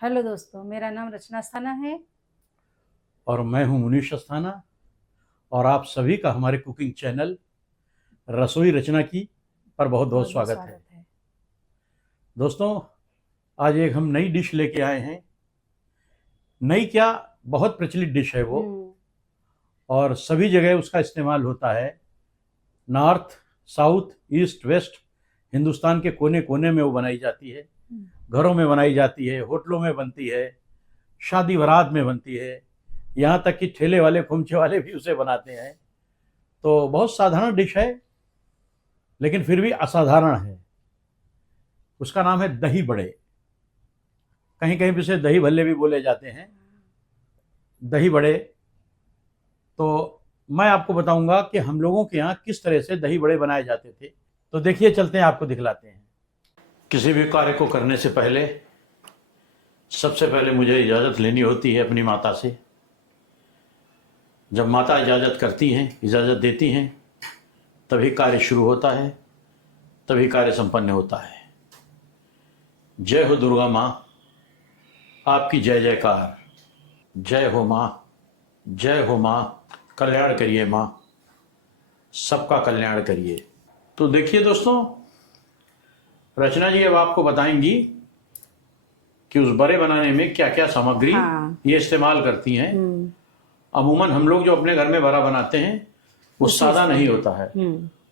Hello दोस्तों, मेरा नाम रचना अस्थाना है। और मैं हूं मुनीश अस्थाना। और आप सभी का हमारे कुकिंग चैनल रसोई रचना की पर बहुत बहुत स्वागत है। दोस्तों, आज एक हम नई डिश लेके आए हैं। नई क्या, बहुत प्रचलित डिश है वो, और सभी जगह उसका इस्तेमाल होता है। North, south, east, west, Hindustan के कोने कोने में वो बनाई जाती है। घरों में बनाई जाती है, होटलों में बनती है, शादी बारात में बनती है, यहाँ तक कि ठेले वाले खुमचे वाले भी उसे बनाते हैं। तो बहुत साधारण डिश है, लेकिन फिर भी असाधारण है। उसका नाम है दही बड़े। कहीं कहीं पे इसे दही भल्ले भी बोले जाते हैं। दही बड़े, तो मैं आपको बताऊंगा कि हम लोगों के यहाँ किस तरह से दही बड़े बनाए जाते थे। तो देखिए, चलते हैं, आपको दिखलाते हैं। किसी भी कार्य को करने से पहले सबसे पहले मुझे इजाज़त लेनी होती है अपनी माता से। जब माता इजाज़त करती हैं, इजाज़त देती हैं, तभी कार्य शुरू होता है, तभी कार्य संपन्न होता है। जय हो दुर्गा माँ, आपकी जय जयकार। जय हो माँ, जय हो माँ, कल्याण करिए माँ, सबका कल्याण करिए। तो देखिए दोस्तों, रचना जी अब आपको बताएंगी कि उस बड़े बनाने में क्या क्या सामग्री ये इस्तेमाल करती हैं। अमूमन हम लोग जो अपने घर में बड़ा बनाते हैं वो सादा नहीं होता है,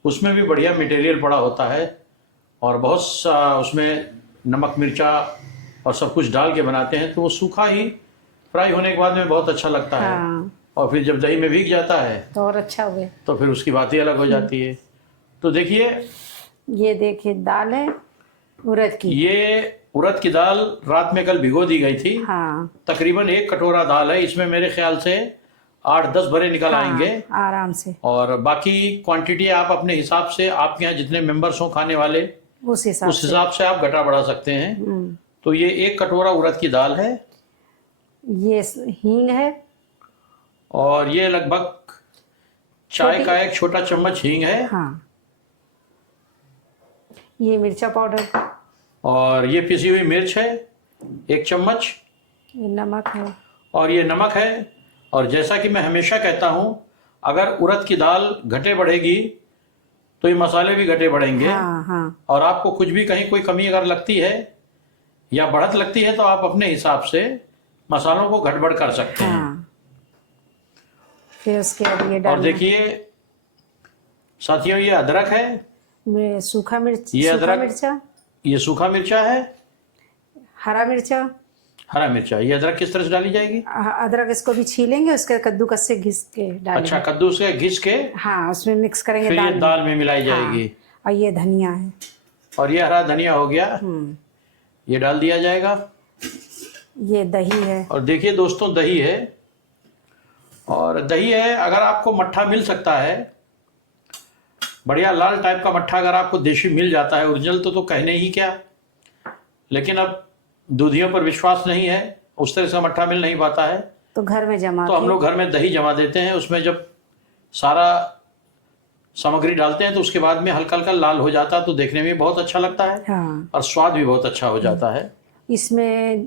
उसमें भी बढ़िया मटेरियल पड़ा होता है, और बहुत उसमें नमक मिर्चा और सब कुछ डाल के बनाते हैं। तो वो सूखा ही फ्राई होने के बाद में बहुत अच्छा लगता है। और फिर जब दही में भीग जाता है तो और अच्छा हुए, तो फिर उसकी बात ही अलग हो जाती है। तो देखिए, ये देखिए दाल है उड़द की। ये उड़द की दाल रात में कल भिगो दी गई थी। तकरीबन 1 कटोरा दाल है, इसमें मेरे ख्याल से 8-10 भरे निकल आएंगे आराम से। और बाकी क्वांटिटी आप अपने हिसाब से, आपके यहाँ जितने मेंबर्स हो खाने वाले, उस हिसाब से आप घटा बढ़ा सकते हैं। तो ये 1 कटोरा उड़द की दाल है। ये हींग है, और ये लगभग चाय का 1 छोटा चम्मच हींग है। ये मिर्चा पाउडर, और ये पिसी हुई मिर्च है 1 चम्मच। ये नमक है, और ये नमक है। और जैसा कि मैं हमेशा कहता हूं, अगर उड़द की दाल घटे बढ़ेगी तो ये मसाले भी घटे बढ़ेंगे। और आपको कुछ भी कहीं कोई कमी अगर लगती है या बढ़त लगती है तो आप अपने हिसाब से मसालों को घट बढ़ कर सकते हैं। फिर उसके बाद ये और देखिए साथियों, ये अदरक है, सूखा मिर्च, ये अदरक, मिर्चा, ये सूखा मिर्चा है, हरा मिर्चा, ये अदरक किस तरह से डाली जाएगी? अदरक इसको भी छीलेंगे, उसके कद्दूकस से घिस के डालेंगे। अच्छा, कद्दू से घिस के उसमें मिक्स करेंगे, फिर ये दाल में मिलाई जाएगी। और ये धनिया है, और ये हरा धनिया हो गया, ये डाल दिया जाएगा। ये दही है, और देखिए दोस्तों, दही है। और दही है, अगर आपको मट्ठा मिल सकता है, बढ़िया लाल टाइप का मट्ठा अगर आपको देशी मिल जाता है ओरिजिनल, तो कहने ही क्या। लेकिन अब दूधियों पर विश्वास नहीं है, उस तरह से मट्ठा मिल नहीं पाता है, तो घर में जमा, तो हम लोग घर में दही जमा देते हैं। उसमें जब सारा सामग्री डालते हैं तो उसके बाद में हल्का हल्का लाल हो जाता है, तो देखने में बहुत अच्छा लगता है। और स्वाद भी बहुत अच्छा हो जाता है इसमें।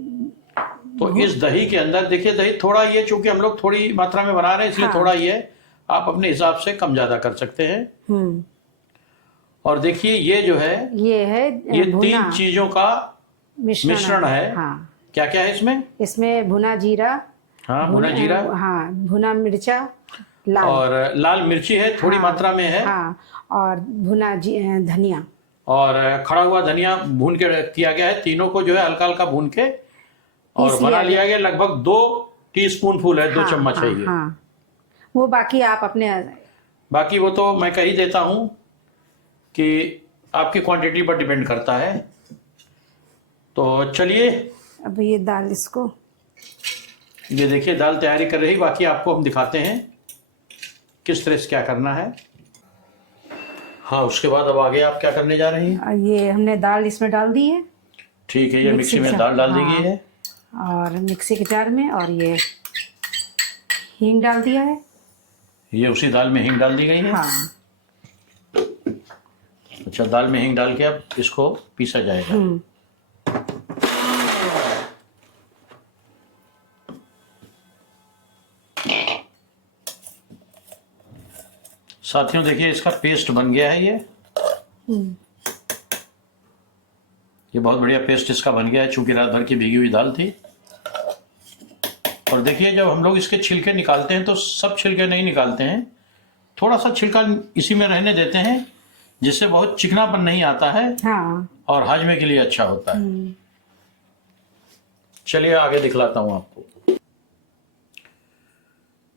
तो इस दही के अंदर देखिए, दही थोड़ा, ये चूंकि हम लोग थोड़ी मात्रा में बना रहे हैं इसलिए थोड़ा ये आप अपने हिसाब से कम ज्यादा कर सकते हैं। और देखिए, ये जो है, ये 3 चीजों का मिश्रण है। क्या क्या है इसमें? इसमें भुना जीरा, भुना जीरा, भुना मिर्चा, लाल, और लाल मिर्ची है, थोड़ी मात्रा में है, और भुना धनिया, और खड़ा हुआ धनिया भून के किया गया है। तीनों को जो है हल्का हल्का भून के और बना लिया गया। लगभग 2 टीस्पून फुल है, 2 चम्मच है ये। वो बाकी आप अपने, बाकी वो तो मैं कह ही देता हूं कि आपकी क्वांटिटी पर डिपेंड करता है। तो चलिए, अब ये दाल, इसको, ये देखिए दाल तैयारी कर रही, बाकी आपको हम दिखाते हैं किस तरह से क्या करना है। उसके बाद अब आगे आप क्या करने जा रही हैं? ये हमने दाल इसमें डाल दी है। ठीक है, ये मिक्सी में दाल डाल दी गई है, और मिक्सी के जार में, और ये हींग डाल दिया है। ये उसी दाल में हींग डाल दी गई है। अच्छा, दाल में हींग डाल के अब इसको पीसा जाएगा। साथियों देखिए इसका पेस्ट बन गया है ये बहुत बढ़िया पेस्ट इसका बन गया है, चूंकि रात भर की भीगी हुई दाल थी। और देखिए जब हम लोग इसके छिलके निकालते हैं तो सब छिलके नहीं निकालते हैं, थोड़ा सा छिलका इसी में रहने देते हैं, जिससे बहुत चिकनापन नहीं आता है। हाँ। और हाजमे के लिए अच्छा होता है। चलिए आगे दिखलाता हूं आपको।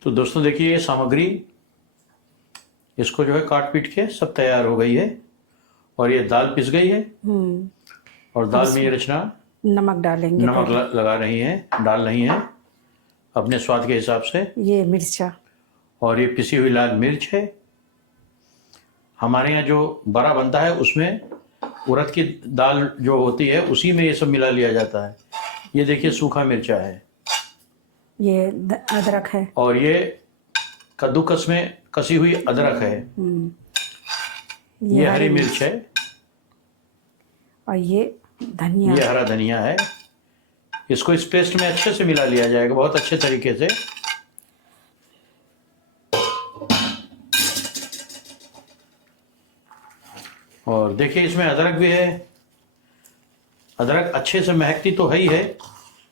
तो दोस्तों देखिए ये सामग्री, इसको जो है काट पीट के सब तैयार हो गई है। और ये दाल पिस गई है। और दाल में ये रचना नमक डालेंगे, नमक लगा रही है, डाल रही है अपने स्वाद के हिसाब से। ये मिर्चा और ये पिसी हुई लाल मिर्च है। हमारे यहाँ जो बड़ा बनता है उसमें उड़द की दाल जो होती है उसी में ये सब मिला लिया जाता है। ये देखिए सूखा मिर्चा है, ये अदरक है, और ये कद्दूकस में कसी हुई अदरक है। ये हरी मिर्च है, और ये धनिया, ये हरा धनिया है। इसको इस पेस्ट में अच्छे से मिला लिया जाएगा, बहुत अच्छे तरीके से। और देखिए इसमें अदरक भी है। अदरक अच्छे से महकती तो है ही है,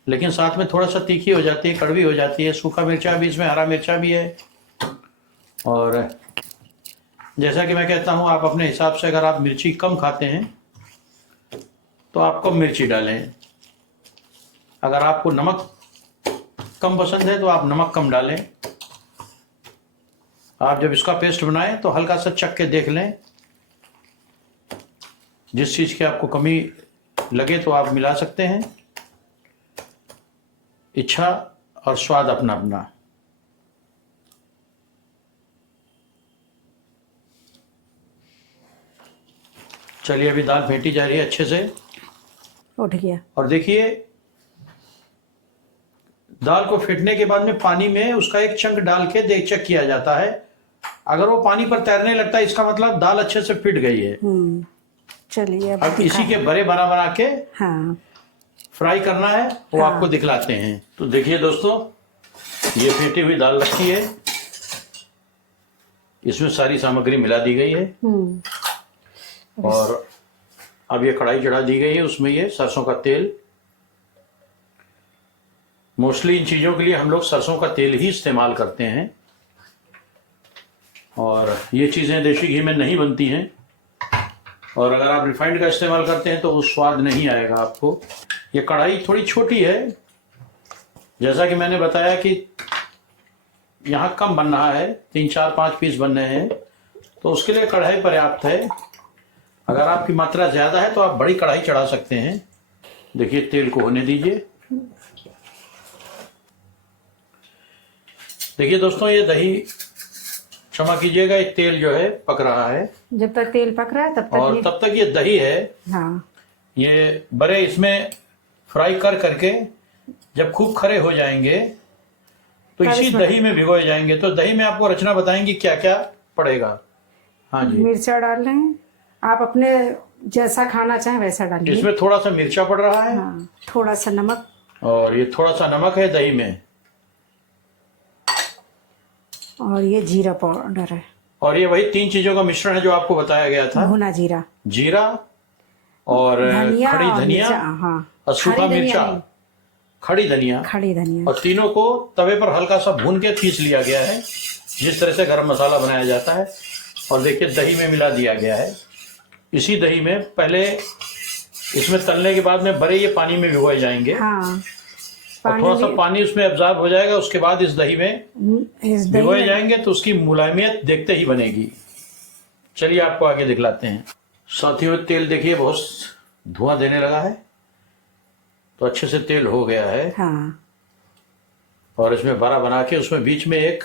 लेकिन साथ में थोड़ा सा तीखी हो जाती है, कड़वी हो जाती है। सूखा मिर्चा भी इसमें, हरा मिर्चा भी है। और जैसा कि मैं कहता हूँ, आप अपने हिसाब से अगर आप मिर्ची कम खाते हैं तो आप कम मिर्ची डालें। अगर आपको नमक कम पसंद है तो आप नमक कम डालें। आप जब इसका पेस्ट बनाएं तो हल्का सा चख के देख लें, जिस चीज़ की आपको कमी लगे तो आप मिला सकते हैं। इच्छा और स्वाद अपना अपना। चलिए अभी दाल फेंटी जा रही है अच्छे से। उठ गया। और देखिए दाल को फेंटने के बाद में पानी में उसका एक चंक डाल के देख चेक किया जाता है। अगर वो पानी पर तैरने लगता है इसका मतलब दाल अच्छे से फिट गई है। चलिए अब इसी के बड़े बना के हाँ फ्राई करना है, वो हाँ। आपको दिखलाते हैं। तो देखिए दोस्तों, ये फेंटी हुई दाल रखी है, इसमें सारी सामग्री मिला दी गई है। और अब ये कढ़ाई चढ़ा दी गई है, उसमें ये सरसों का तेल। मोस्टली इन चीज़ों के लिए हम लोग सरसों का तेल ही इस्तेमाल करते हैं। और ये चीज़ें देसी घी में नहीं बनती हैं, और अगर आप रिफाइंड का इस्तेमाल करते हैं तो वो स्वाद नहीं आएगा आपको। ये कढ़ाई थोड़ी छोटी है, जैसा कि मैंने बताया कि यहाँ कम बन रहा है, 3 4 5 पीस बन रहे हैं, तो उसके लिए कढ़ाई पर्याप्त है। अगर आपकी मात्रा ज़्यादा है तो आप बड़ी कढ़ाई चढ़ा सकते हैं। देखिए तेल को होने दीजिए। देखिए दोस्तों, ये दही, क्षमा कीजिएगा, ये तेल जो है पक रहा है। जब तक तेल पक रहा है तब तक ये दही है। हाँ। ये बड़े इसमें फ्राई करके जब खूब खरे हो जाएंगे तो इसी दही में भिगोए जाएंगे। तो दही में आपको रचना बताएंगी क्या क्या पड़ेगा। हाँ जी, मिर्चा डाल रहे हैं, आप अपने जैसा खाना चाहें वैसा डालिए। इसमें थोड़ा सा मिर्चा पड़ रहा है। हाँ, थोड़ा सा नमक, और ये थोड़ा सा नमक है दही में। और ये जीरा पाउडर है। और ये वही 3 चीजों का मिश्रण है जो आपको बताया गया था। भुना जीरा, जीरा और खड़ी धनिया, हाँ, और सूखा मिर्चा, खड़ी धनिया, और तीनों को तवे पर हल्का सा भून के पीस लिया गया है, जिस तरह से गरम मसाला बनाया जाता है। और देखिए दही में मिला दिया गया है। इसी दही में पहले, इसमें तलने के बाद में बड़े ये पानी में भिगोए जाएंगे। हाँ, और थोड़ा सा पानी उसमें एब्जॉर्ब हो जाएगा, उसके बाद इस दही में भिगोए जाएंगे तो उसकी मुलायमियत देखते ही बनेगी। चलिए आपको आगे दिखलाते हैं। साथियों तेल देखिए बहुत धुआं देने लगा है, तो अच्छे से तेल हो गया है। हाँ। और इसमें बड़ा बना के उसमें बीच में एक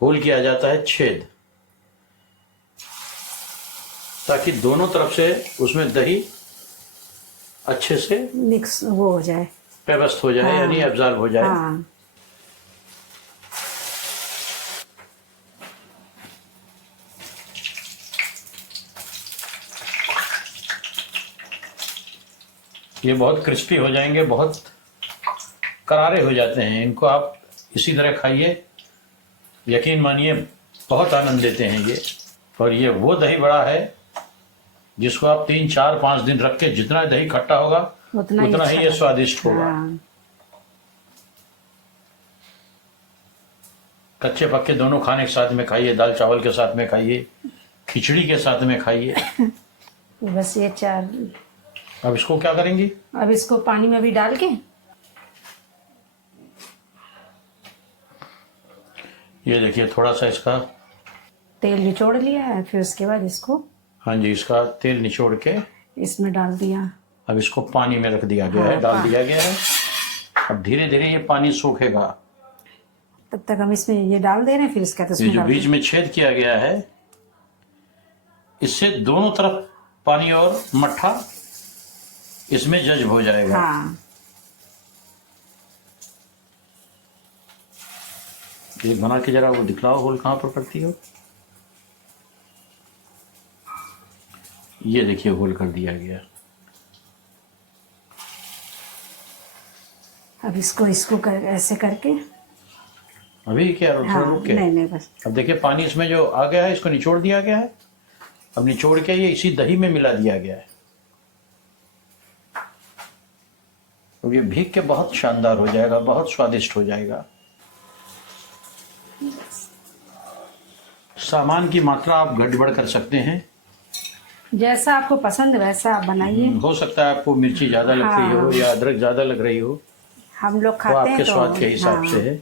होल किया जाता है, छेद, ताकि दोनों तरफ से उसमें दही अच्छे से मिक्स वो हो जाए, पेवस्त हो जाए। हाँ। यानी एब्जॉर्ब हो जाए। हाँ। ये बहुत क्रिस्पी हो जाएंगे, बहुत करारे हो जाते हैं। इनको आप इसी तरह खाइए, यकीन मानिए बहुत आनंद लेते हैं ये। और ये वो दही बड़ा है जिसको आप 3, 4, 5 दिन रख के जितना दही खट्टा होगा उतना अच्छा ही ये स्वादिष्ट होगा। हाँ। कच्चे पक्के दोनों खाने के साथ में खाइए, दाल चावल के साथ में खाइए, खिचड़ी के साथ में खाइए। बस ये 4। अब इसको क्या करेंगी? अब इसको पानी में भी डाल के ये देखिए थोड़ा सा इसका तेल निचोड़ लिया है, फिर उसके बाद इसको हाँ जी इसका तेल निचोड़ के इसमें डाल दिया। अब इसको पानी में रख दिया गया है, हाँ, डाल दिया गया है। अब धीरे धीरे ये पानी सूखेगा। तब तक हम इसमें ये डाल दे रहे हैं, फिर इसका ये जो बीच में छेद किया गया है इससे दोनों तरफ पानी और मट्ठा इसमें जज्ब हो जाएगा। हाँ। ये बना के जरा वो दिखलाओ, होल कहाँ पर पड़ती हो। ये देखिए होल कर दिया गया। अब इसको कर ऐसे करके अभी क्या थोड़ा रुक के नहीं बस। अब देखिए पानी इसमें जो आ गया है इसको निचोड़ दिया गया है। अब निचोड़ के ये इसी दही में मिला दिया गया है। अब ये भीग के बहुत शानदार हो जाएगा, बहुत स्वादिष्ट हो जाएगा। सामान की मात्रा आप घट बढ़ कर सकते हैं, जैसा आपको पसंद है वैसा आप बनाइए। हो सकता है आपको मिर्ची ज्यादा लग रही हो या अदरक ज्यादा लग रही हो, हम लोग वो खाते हैं आपके तो स्वाद के हिसाब से है।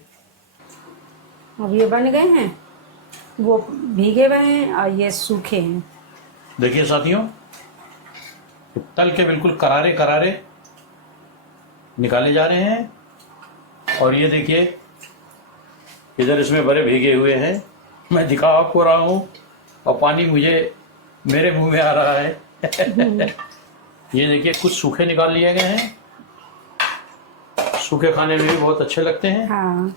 अब ये बन गए हैं, वो भीगे हुए हैं और ये सूखे हैं। देखिए साथियों तल के बिल्कुल करारे करारे निकाले जा रहे हैं। और ये देखिए इधर इसमें बड़े भीगे हुए हैं, मैं दिखा आपको रहा हूँ और पानी मुझे मेरे मुंह में आ रहा है। ये देखिए कुछ सूखे निकाल लिए गए हैं, सूखे खाने में भी बहुत अच्छे लगते हैं। हाँ।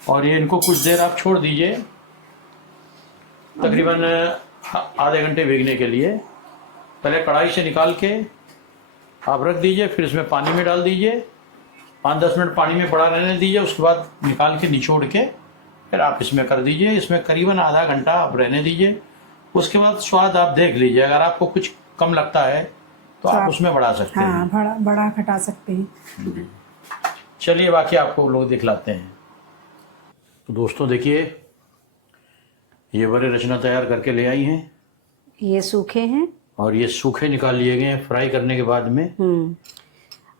और ये इनको कुछ देर आप छोड़ दीजिए, तकरीबन आधे घंटे भीगने के लिए। पहले कढ़ाई से निकाल के आप रख दीजिए, फिर इसमें पानी में डाल दीजिए, 5-10 मिनट पानी में पड़ा रहने दीजिए। उसके बाद निकाल के निचोड़ के फिर आप इसमें कर दीजिए। इसमें करीबन आधा घंटा आप रहने दीजिए। उसके बाद स्वाद आप देख लीजिए, अगर आपको कुछ कम लगता है तो आप उसमें बढ़ा सकते हैं। बड़ा घटा सकते हैं। चलिए बाकी आपको लोग दिखलाते हैं। तो दोस्तों देखिए ये बड़े रचना तैयार करके ले आई हैं। ये सूखे हैं और ये सूखे निकाल लिए गए हैं फ्राई करने के बाद में।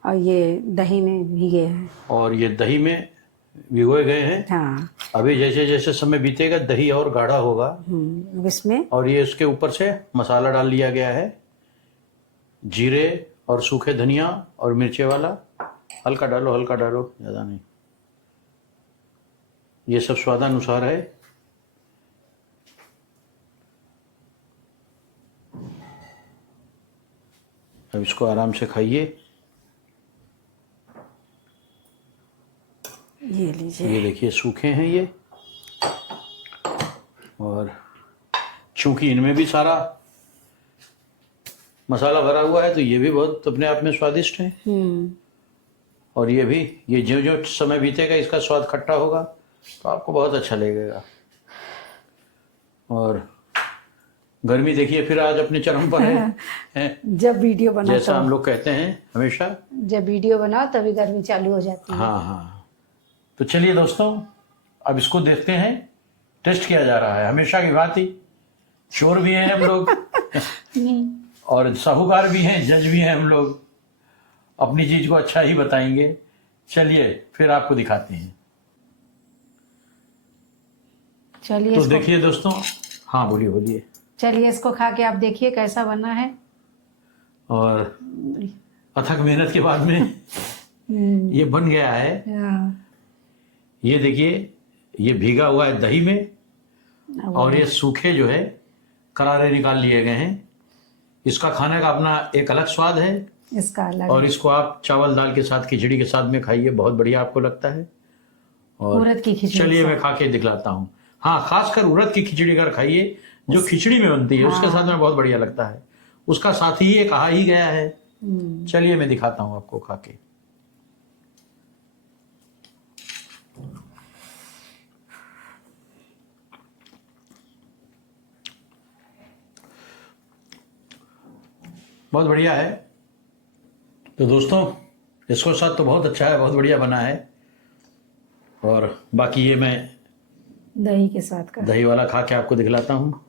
और ये दही में भीगे हैं। और ये दही में भिगोए गए हैं। हाँ। अभी जैसे जैसे समय बीतेगा दही और गाढ़ा होगा। इसमें और ये इसके ऊपर से मसाला डाल लिया गया है, जीरे और सूखे धनिया और मिर्चे वाला। हल्का डालो ज़्यादा नहीं, ये सब स्वादानुसार है। अब इसको आराम से खाइए। ये लीजिए। ये देखिए सूखे हैं ये, और चूंकि इनमें भी सारा मसाला भरा हुआ है तो ये भी बहुत अपने आप में स्वादिष्ट है। और ये भी ये जो जो समय बीतेगा इसका स्वाद खट्टा होगा तो आपको बहुत अच्छा लगेगा। और गर्मी देखिए फिर आज अपने चरम पर है। जब वीडियो बनाओ जैसा हम लोग कहते हैं हमेशा, जब वीडियो बनाओ तभी गर्मी चालू हो जाती है। हाँ। तो चलिए दोस्तों अब इसको देखते हैं, टेस्ट किया जा रहा है। हमेशा की भांति चोर भी हैं हम लोग और साहूकार भी हैं, जज भी हैं हम लोग, अपनी चीज को अच्छा ही बताएंगे। चलिए फिर आपको दिखाते हैं। चलिए तो देखिए दोस्तों, हाँ बोलिए। चलिए इसको खा के आप देखिए कैसा बना है। और अथक मेहनत के बाद में ये बन गया है। ये देखिए ये भीगा हुआ है दही में और ये सूखे जो है करारे निकाल लिए गए हैं। इसका खाने का अपना एक अलग स्वाद है, इसका अलग। और इसको आप चावल दाल के साथ, खिचड़ी के साथ में खाइए, बहुत बढ़िया आपको लगता है। और उड़द की खिचड़ी, चलिए मैं खा के दिखलाता हूँ। हाँ, खासकर उड़द की खिचड़ी अगर खाइए जो खिचड़ी में बनती है उसके साथ में बहुत बढ़िया लगता है। उसका साथ ही ये कहा ही गया है। चलिए मैं दिखाता हूँ आपको खा के। बहुत बढ़िया है। तो दोस्तों इसको साथ तो बहुत अच्छा है, बहुत बढ़िया बना है। और बाकी ये मैं दही के साथ का। दही वाला खा के आपको दिखलाता हूँ।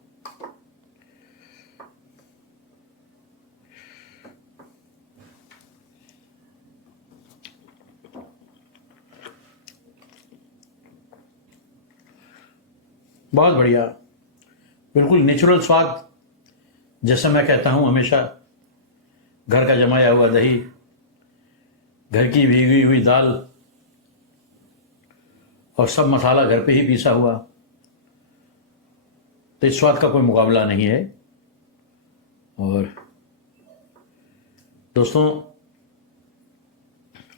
बहुत बढ़िया, बिल्कुल नेचुरल स्वाद। जैसा मैं कहता हूँ हमेशा, घर का जमाया हुआ दही, घर की भीगी हुई दाल और सब मसाला घर पे ही पीसा हुआ, तो इस स्वाद का कोई मुकाबला नहीं है। और दोस्तों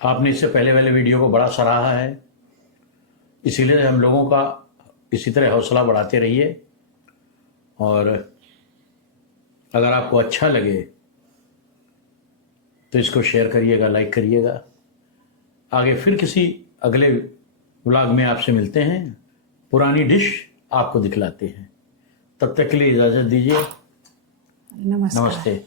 आपने इससे पहले वाले वीडियो को बड़ा सराहा है, इसीलिए हम लोगों का इसी तरह हौसला बढ़ाते रहिए। और अगर आपको अच्छा लगे तो इसको शेयर करिएगा, लाइक करिएगा। आगे फिर किसी अगले व्लॉग में आपसे मिलते हैं, पुरानी डिश आपको दिखलाते हैं। तब तक के लिए इजाज़त दीजिए। नमस्कार। नमस्ते।